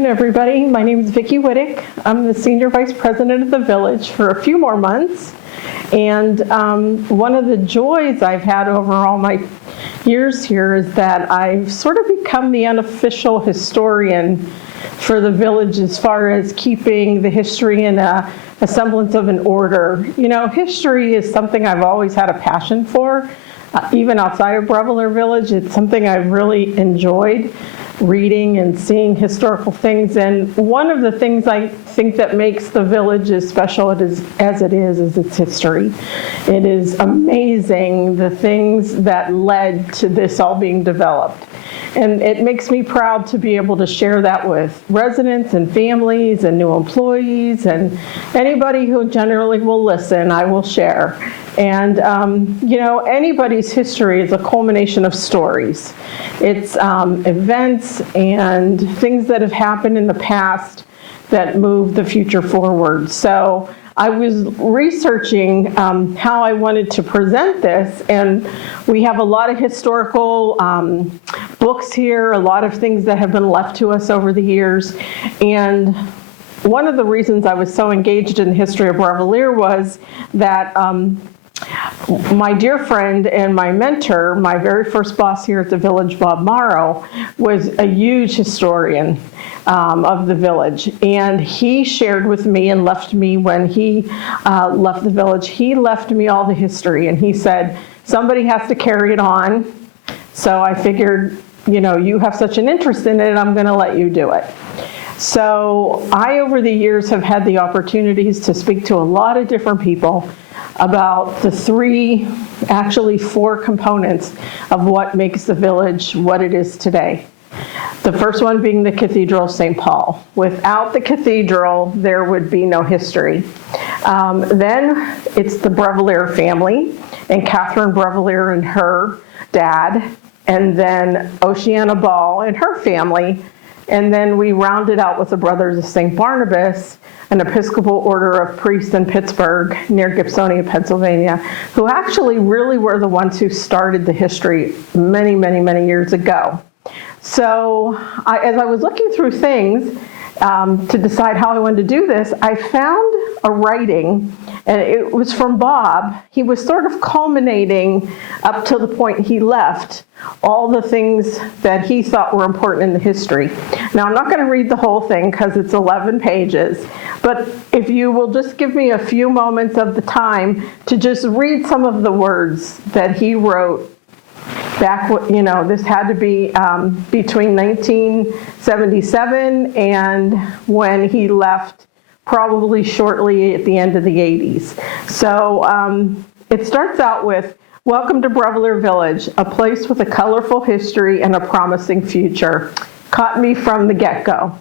afternoon, everybody. My name is Vicki Whittick. I'm the Senior Vice President of the Village for a few more months. And one of the joys I've had over all my years here is that I've sort of become the unofficial historian for the village as far as keeping the history in a semblance of an order. You know, history is something I've always had a passion for. Even outside of Brevillier Village, it's something I've really enjoyed reading and seeing historical things. And one of the things I think that makes the village as special as it is its history. It is amazing the things that led to this all being developed. And it makes me proud to be able to share that with residents and families and new employees and anybody who generally will listen, I will share. And, you know, anybody's history is a culmination of stories. It's events and things that have happened in the past that move the future forward. So I was researching how I wanted to present this, and we have a lot of historical books here, a lot of things that have been left to us over the years. And one of the reasons I was so engaged in the history of Brevillier was that my dear friend and my mentor, my very first boss here at the village, Bob Morrow, was a huge historian of the village. And he shared with me and left me when he left the village, he left me all the history. And he said, somebody has to carry it on. So I figured, you know, you have such an interest in it, I'm going to let you do it. So I, over the years, have had the opportunities to speak to a lot of different people about the actually four components of what makes the village what it is today. The first one being the Cathedral of St. Paul. Without the cathedral, there would be no history. Then it's the Brevillier family, and Catherine Brevillier and her dad, and then Oceana Ball and her family. And then we rounded out with the Brothers of St. Barnabas, an Episcopal order of priests in Pittsburgh near Gibsonia, Pennsylvania, who actually really were the ones who started the history many, many, many years ago. So as I was looking through things to decide how I wanted to do this, I found a writing, and it was from Bob. He was sort of culminating up to the point he left all the things that he thought were important in the history. Now, I'm not going to read the whole thing because it's 11 pages, but if you will just give me a few moments of the time to just read some of the words that he wrote back, you know, this had to be between 1977 and when he left, probably shortly at the end of the 80s. So it starts out with, welcome to Brevillier Village, a place with a colorful history and a promising future. Caught me from the get-go.